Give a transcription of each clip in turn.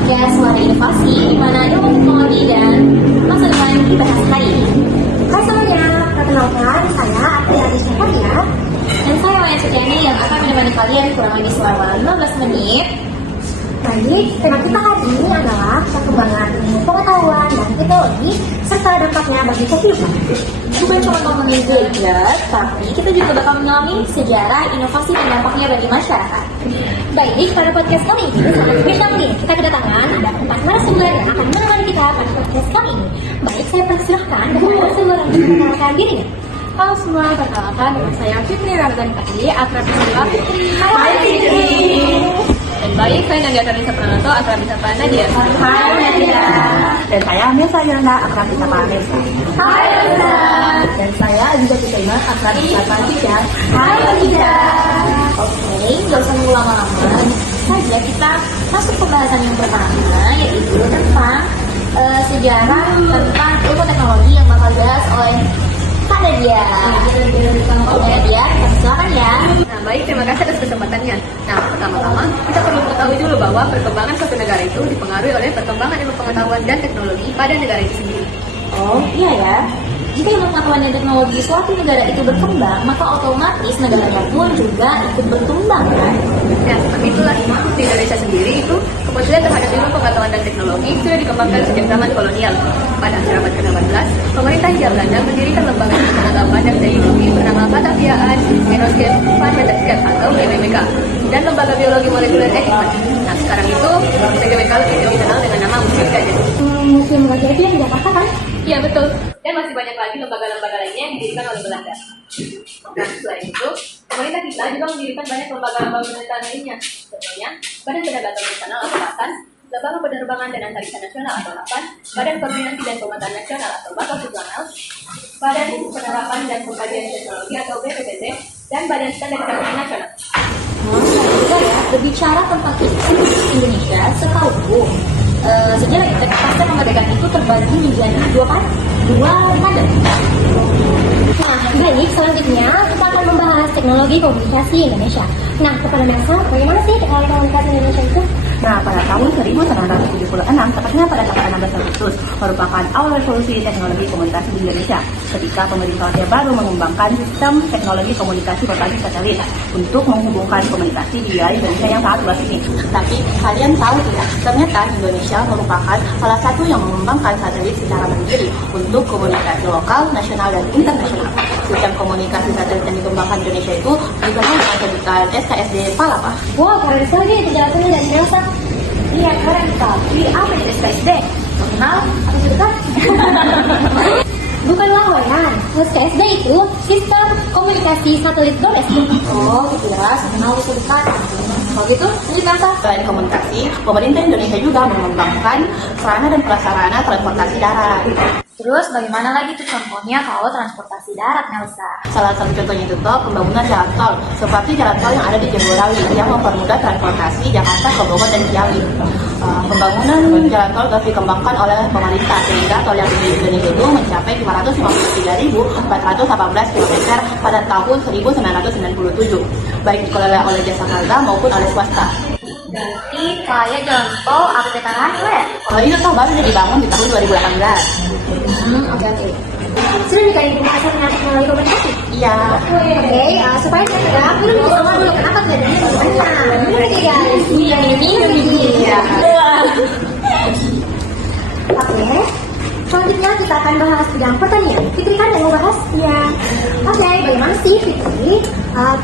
podcast Suara Inovasi, di mana ilmu teknologi dan masa depan dibahas hari ini. Hai semuanya, perkenalkan saya Apria Rizky-Fatia. Dan saya Wayan Sutyani yang akan menemani kalian kurang lebih selama 15 menit. Baik, tema kita hari ini adalah perkembangan ilmu pengetahuan dan teknologi serta dampaknya bagi kehidupan. Bukan cuma ngomongin gadget, tapi kita juga bakal mengalami sejarah, inovasi, dan dampaknya bagi masyarakat. Baik, pada podcast kali ini sangat spesial nih. Kita kedatangan ada 4 narasumber yang akan menemani kita pada podcast kali ini. Baik, saya persilahkan kepada narasumber untuk memperkenalkan dirinya. Halo semua, perkenalkan dengan saya Fitri Ramdan-Putri, akrab dipanggil Fitri. Hai Fitri. Dan baik, saya Nadia Karnisa Pranoto, akrab disapa Nadia. Hai Nadia. Dan saya Melsa Yolanda, akrab disapa Melsa. Hai Melsa. Dan saya Aziza Kusaima, akrab disapa Aziza. Hai Aziza. Oke, nggak usah nunggu lama-lama. Saja kita masuk pembahasan yang pertama, yaitu tentang sejarah tentang ilmu teknologi yang bakal dibahas oleh Kak Nadia. Oke Nadia, silakan ya. Nah baik, terima kasih atas kesempatannya. Nah, pertama-tama kita perlu mengetahui dulu bahwa perkembangan suatu negara itu dipengaruhi oleh perkembangan ilmu pengetahuan dan teknologi pada negara itu sendiri. Oh iya ya. Jika ilmu pengetahuan dan teknologi suatu negara itu berkembang, maka otomatis negaranya pun juga ikut berkembang kan? Nah, seperti itulah di Indonesia sendiri itu kepedulian terhadap ilmu pengetahuan dan teknologi sudah dikembangkan sejak zaman kolonial. Pada akhir abad ke-18, pemerintah Hindia Belanda mendirikan lembaga pengetahuan dan teknologi bernama Batavia Aerospace Vaartbedrijf atau BPMK dan lembaga biologi molekuler Eijkman. Nah, sekarang itu BPMK lebih dikenal dengan nama Museum Gajah. Museum Gajah itu yang di Jakarta kan? Iya betul. Dan masih banyak lagi lembaga-lembaga lainnya yang didirikan oleh Belanda. Nah, selain itu, pemerintah kita juga mendirikan banyak lembaga-lembaga pemerintahan lainnya. Contohnya, Badan Pendapatan Nasional atau BAPAN, Lembaga Penerbangan dan Antariksa Nasional atau LAPAN, Badan Koordinasi dan Pemetaan Nasional atau BAPAN, Badan Penerapan dan Pengkajian Teknologi atau BPPT, dan Badan Standarisasi Nasional. Juga ya, berbicara tentang Indonesia, setahu sejarah pasca kemerdekaan itu terbagi menjadi dua kader. Nah, baik, selanjutnya kita akan membahas teknologi komunikasi Indonesia. Nah, kepada Melsa, bagaimana sih teknologi komunikasi Indonesia itu? Nah, pada tahun 1976, tepatnya pada tanggal 16 Agustus, merupakan awal revolusi teknologi komunikasi di Indonesia ketika pemerintah Orde Baru mengembangkan sistem teknologi komunikasi berbasis satelit untuk menghubungkan komunikasi di wilayah Indonesia yang sangat luas ini. Tapi kalian tahu tidak, ternyata Indonesia merupakan salah satu yang mengembangkan satelit secara mandiri untuk komunikasi lokal, nasional, dan internasional. Sistem komunikasi satelit yang dikembangkan Indonesia itu dikenal dengan sebutan SKSD Palapa. Wah, keren sekali penjelasannya dari Melsa. Iya keren, tapi apa itu SKSD? Kenal atau sudah? Bukanlah Wayan, SKSD itu Sistem Komunikasi Satelit Domestik. Oh gitu ya, kenal itu dekat. Kalau gitu, lanjut Melsa. Selain komunikasi, pemerintah Indonesia juga mengembangkan sarana dan prasarana transportasi darat. Terus bagaimana lagi tuh contohnya kalau transportasi darat, Melsa? Salah satu contohnya itu pembangunan jalan tol, seperti jalan tol yang ada di Jagorawi yang mempermudah transportasi Jakarta ke Bogor dan Ciawi. Pembangunan jalan tol telah dikembangkan oleh pemerintah sehingga tol yang di Indonesia itu mencapai 553.418 km pada tahun 1997, baik dikelola oleh jasa marga maupun oleh swasta. Berarti kayak jalan tol update-an ya? Kalau itu tol baru dibangun di tahun 2018. Oke. Sudah dikali pembahasan tentang teknologi komunikasi? Iya. Oke, supaya saya tidak perlu disama dulu kenapa bedanya bagaimana? Minum lagi guys. Minum. Iya. Oke, selanjutnya kita akan bahas bidang pertanian. Fitri kan yang mau bahas? Iya. Oke, bagaimana sih Fitri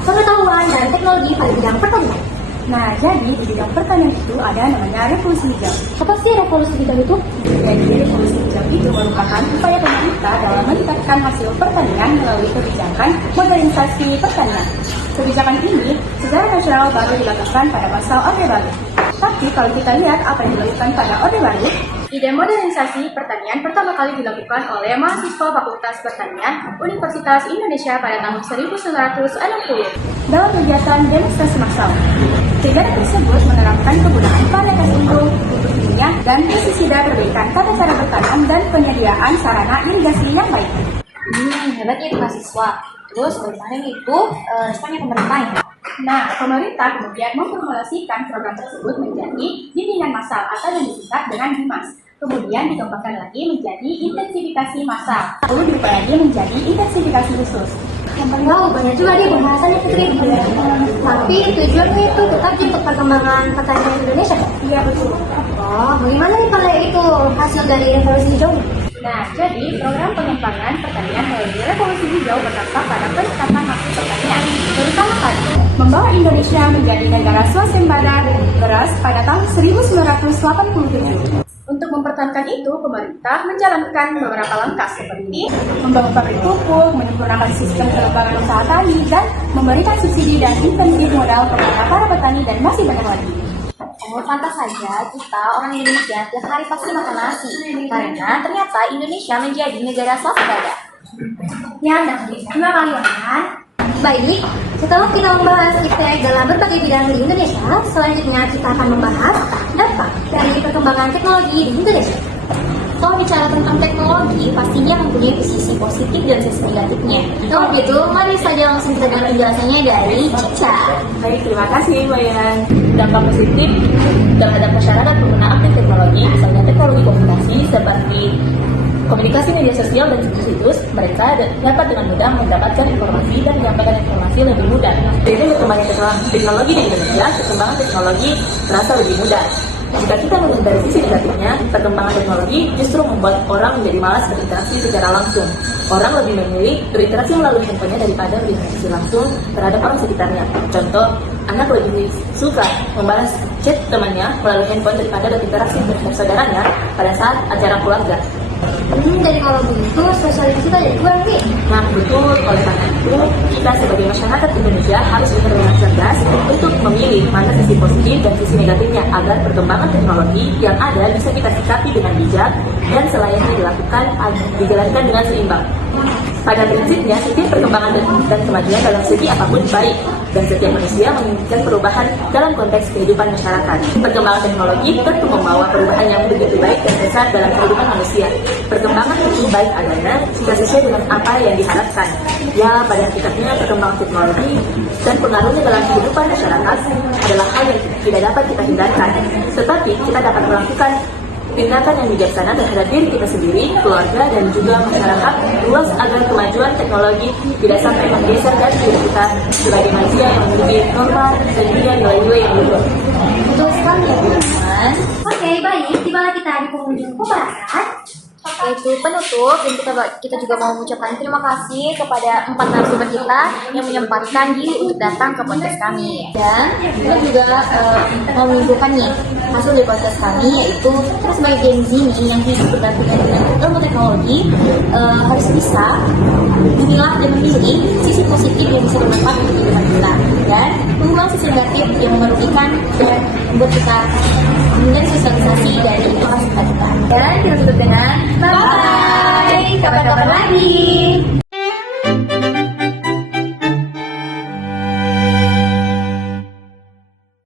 pengetahuan dan teknologi pada bidang pertanian? Nah, jadi di bidang pertanian itu ada namanya revolusi hijau. Apa sih revolusi hijau itu? Jadi revolusi hijau itu merupakan upaya pemerintah dalam meningkatkan hasil pertanian melalui kebijakan modernisasi pertanian. Kebijakan ini secara nasional baru dilakukan pada masa Orde Baru. Tapi kalau kita lihat apa yang dilakukan pada Orde Baru, ide modernisasi pertanian pertama kali dilakukan oleh mahasiswa Fakultas Pertanian Universitas Indonesia pada tahun 1960 dalam kegiatan demonstrasi massal. Kegiatan tersebut menerapkan penggunaan varietas unggul, pupuk kimia, dan pestisida perbaikan tata cara bertanam dan penyediaan sarana irigasi yang baik. Hebatnya itu mahasiswa. Terus bagaimana itu responnya pemerintah ya? Nah, pemerintah kemudian memformulasikan program tersebut menjadi bimbingan massal atau yang disingkat dengan BIMAS. Kemudian dikembangkan lagi menjadi intensifikasi massal, lalu diubah lagi menjadi intensifikasi khusus. Wow, banyak juga deh pembahasannya Fitri. Tapi tujuannya itu tetap untuk perkembangan pertanian Indonesia. Iya betul. Oh, bagaimana nih kalau itu hasil dari revolusi hijau? Nah, jadi program pengembangan pertanian melalui revolusi hijau berdampak pada peningkatan mutu pertanian, terutama kali membawa Indonesia menjadi negara swasembada beras pada tahun 1987. Untuk mempertahankan itu, pemerintah menjalankan beberapa langkah seperti membangun pabrik pupuk, menyempurnakan sistem pengembangan usaha tani, dan memberikan subsidi dan insentif modal kepada para petani dan masih banyak lagi. Oh, pantas saja kita orang Indonesia tiap hari pasti makan nasi. Karena ternyata Indonesia menjadi negara swasembada. Ya, dan terima kalian. Baik, setelah kita membahas efek dalam berbagai bidang di Indonesia, selanjutnya kita akan membahas dampak dari perkembangan teknologi di Indonesia. Kalau bicara tentang teknologi, pastinya mempunyai sisi positif dan sisi negatifnya. Kalau begitu, mari saja langsung kita dengar penjelasannya dari Cica. Baik, terima kasih Bayan. Dampak positif terhadap masyarakat pengguna aktif teknologi, misalnya teknologi komunikasi seperti komunikasi media sosial dan situs-situs, mereka dapat dengan mudah mendapatkan informasi dan menyampaikan informasi lebih mudah. Jadi perkembangan teknologi di Indonesia, perkembangan teknologi terasa lebih mudah. Jika kita melihat dari sisi negatifnya, perkembangan teknologi justru membuat orang menjadi malas berinteraksi secara langsung. Orang lebih memilih berinteraksi melalui handphonenya daripada berinteraksi langsung terhadap orang sekitarnya. Contoh, anak lebih suka membalas chat temannya melalui handphone daripada berinteraksi dengan saudaranya pada saat acara keluarga. Jadi kalau begitu, sosialisasi kita jadi kurang nih. Nah, betul. Oleh karena itu, kita sebagai masyarakat Indonesia harus benar-benar cerdas untuk memilih mana sisi positif dan sisi negatifnya agar perkembangan teknologi yang ada bisa kita sikapi dengan bijak dan selayaknya dijalankan dengan seimbang. Pada prinsipnya, setiap perkembangan dan kemajuan dalam segi apapun baik, dan setiap manusia menginginkan perubahan dalam konteks kehidupan masyarakat. Perkembangan teknologi tentu membawa perubahan yang begitu baik dan besar dalam kehidupan manusia. Perkembangan itu baik adanya jika sesuai dengan apa yang diharapkan. Ya, pada hakikatnya perkembangan teknologi dan pengaruhnya dalam kehidupan masyarakat adalah hal yang tidak dapat kita hindarkan. Tetapi kita dapat melakukan tindakan yang bijaksana terhadap diri kita sendiri, keluarga, dan juga masyarakat luas agar kemajuan teknologi tidak sampai menggeser dari diri kita sebagai manusia yang memiliki norma dan juga nilai-nilai yang luhur. Betul sekali ya teman-teman. Oke, baik. Tibalah kita di penghujung pembahasan. Yaitu penutup, dan kita juga mau mengucapkan terima kasih kepada 4 narasumber kita yang menyempatkan diri untuk datang ke podcast kami. Dan kita juga mau menunjukkan nih hasil dari podcast kami, yaitu kita sebagai Gen Z nih yang hidup berdampingan dengan ilmu teknologi harus bisa memilah dan memilih sisi positif yang bisa bermanfaat untuk kehidupan kita, dan membuang sisi negatif yang merugikan dan membuat kita menjadi sosialisasi dari informasi kita. Dan kita tutup dengan